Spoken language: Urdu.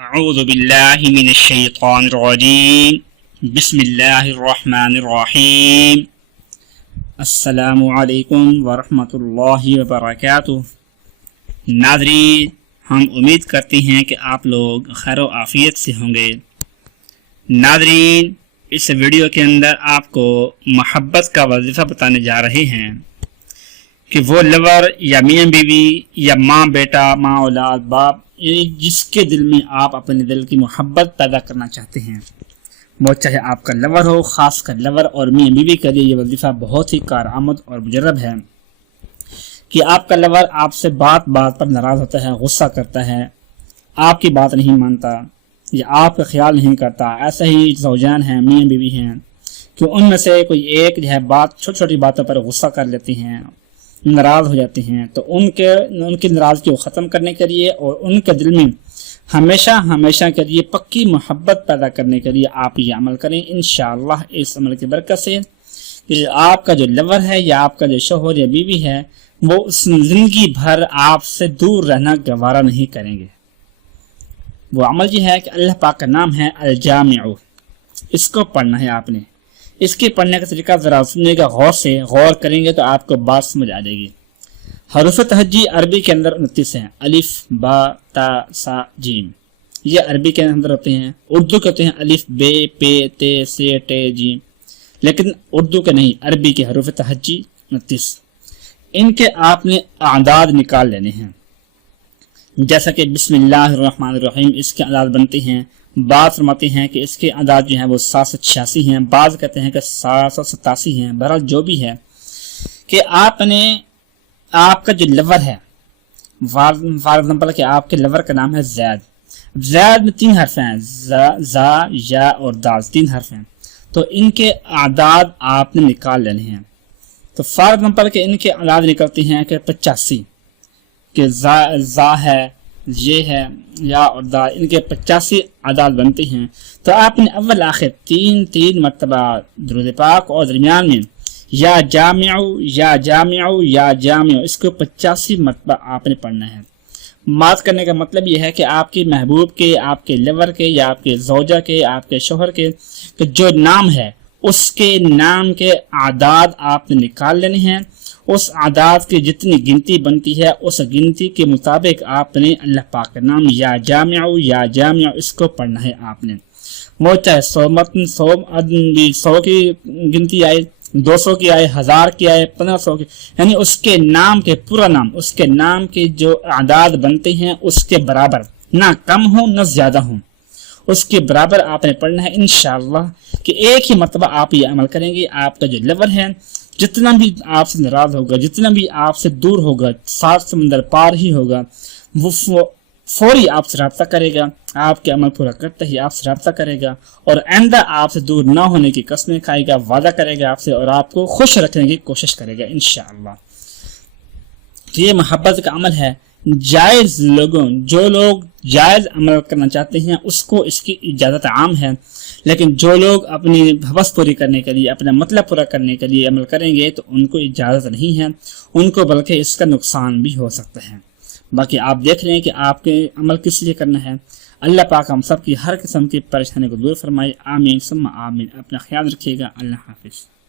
اعوذ باللہ من الشیطان الرجیم بسم اللہ الرحمن الرحیم السلام علیکم ورحمۃ اللہ وبرکاتہ ناظرین، ہم امید کرتے ہیں کہ آپ لوگ خیر و عافیت سے ہوں گے۔ ناظرین، اس ویڈیو کے اندر آپ کو محبت کا وظیفہ بتانے جا رہے ہیں کہ وہ لور یا میاں بیوی یا ماں بیٹا، ماں اولاد، باپ جس کے دل میں آپ اپنے دل کی محبت پیدا کرنا چاہتے ہیں، وہ چاہے آپ کا لور ہو، خاص کر لور اور میاں بیوی کے لیے یہ وظیفہ بہت ہی کارآمد اور مجرب ہے کہ آپ کا لور آپ سے بات بات پر ناراض ہوتا ہے، غصہ کرتا ہے، آپ کی بات نہیں مانتا یا آپ کا خیال نہیں کرتا۔ ایسا ہی زوجان ہیں، میاں بیوی ہیں کہ ان میں سے کوئی ایک جو ہے بات، چھوٹی چھوٹی باتوں پر غصہ کر لیتی ہیں؟ ناراض ہو جاتے ہیں۔ تو ان کے، ان کی ناراضگی کو ختم کرنے کے لیے اور ان کے دل میں ہمیشہ ہمیشہ کے لیے پکی محبت پیدا کرنے کے لیے آپ یہ عمل کریں۔ انشاءاللہ اس عمل کی برکت سے کہ آپ کا جو لور ہے یا آپ کا جو شوہر یا بیوی ہے، وہ اس زندگی بھر آپ سے دور رہنا گوارا نہیں کریں گے۔ وہ عمل یہ ہے کہ اللہ پاک کا نام ہے الجامع اس کو پڑھنا ہے آپ نے۔ اس کے پڑھنے کا طریقہ ذرا سننے کا غور سے غور کریں گے تو آپ کو بات سمجھ آ جائے گی۔ حروف تہجی عربی کے اندر انتیس ہیں۔ الف، با، تا، سا، جیم۔ یہ عربی کے اندر ہوتے ہیں۔ اردو کہتے ہیں الف، بے، پے، تے، سے، ٹے، جیم۔ لیکن اردو کے نہیں، عربی کے حروف تہجی انتیس۔ ان کے آپ نے اعداد نکال لینے ہیں۔ جیسا کہ بسم اللہ الرحمن الرحیم اس کے اعداد بنتے ہیں۔ بعض فرماتے ہیں کہ اس کے اعداد جو ہیں وہ سات سو چھیاسی ہیں۔ بعض کہتے ہیں کہ سات سو ستاسی ہیں۔ بہرحال جو بھی ہے کہ آپ نے آپ کا جو لور ہے، فار ایگزامپل کہ آپ کے لور کا نام ہے زید۔ زید میں تین حرف ہیں۔ زا زا، یا اور داز تین حرف ہیں۔ تو ان کے اعداد آپ نے نکال لینے ہیں۔ تو فار ایگزامپل کہ ان کے اعداد نکلتے ہیں کہ پچاسی، کہ زا ہے یہ ہے، یا اور دا، ان کے پچاسی عداد بنتے ہیں۔ تو آپ نے اول آخر تین تین مرتبہ درود پاک اور درمیان میں یا جامع یا جامع یا جامع، اس کو پچاسی مرتبہ آپ نے پڑھنا ہے۔ مات کرنے کا مطلب یہ ہے کہ آپ کی محبوب کے، آپ کے لیور کے، یا آپ کے زوجہ کے، آپ کے شوہر کے جو نام ہے، اس کے نام کے اعداد آپ نے نکال لینے ہیں۔ اس عادات کی جتنی گنتی بنتی ہے، اس گنتی کے مطابق آپ نے اللہ پاک کا نام یا جامع یا جامع اس کو پڑھنا ہے آپ نے۔ وہ چاہے سو متن، سو سو کی گنتی آئے، دو سو کی آئے، ہزار کی آئے، پندرہ سو کی یعنی اس کے نام کے پورا نام، اس کے نام کے جو اعداد بنتے ہیں، اس کے برابر، نہ کم ہوں، نہ زیادہ ہوں۔ اس کے برابر آپ نے پڑھنا ہے انشاءاللہ کہ ایک ہی مرتبہ آپ یہ عمل کریں گے، آپ کا جو لیور ہے جتنا بھی آپ سے ناراض ہوگا، جتنا بھی آپ سے دور ہوگا سات سمندر پار ہی ہوگا، وہ فوری آپ سے رابطہ کرے گا، آپ کے عمل پورا کرتے ہی آپ سے رابطہ کرے گا، اور آئندہ آپ سے دور نہ ہونے کی قسمیں کھائے گا، وعدہ کرے گا آپ سے، اور آپ کو خوش رکھنے کی کوشش کرے گا، انشاءاللہ۔ تو یہ محبت کا عمل ہے۔ جائز لوگوں، جو لوگ جائز عمل کرنا چاہتے ہیں، اس کو اس کی اجازت عام ہے۔ لیکن جو لوگ اپنی حوث پوری کرنے کے لیے، اپنا مطلب پورا کرنے کے لیے عمل کریں گے، تو ان کو اجازت نہیں ہے۔ ان کو بلکہ اس کا نقصان بھی ہو سکتا ہے۔ باقی آپ دیکھ رہے ہیں کہ آپ کے عمل کس لیے کرنا ہے۔ اللہ پاک ہم سب کی ہر قسم کی پریشانی کو دور فرمائے۔ آمین۔ سم آمین۔ اپنا خیال رکھیے گا۔ اللہ حافظ۔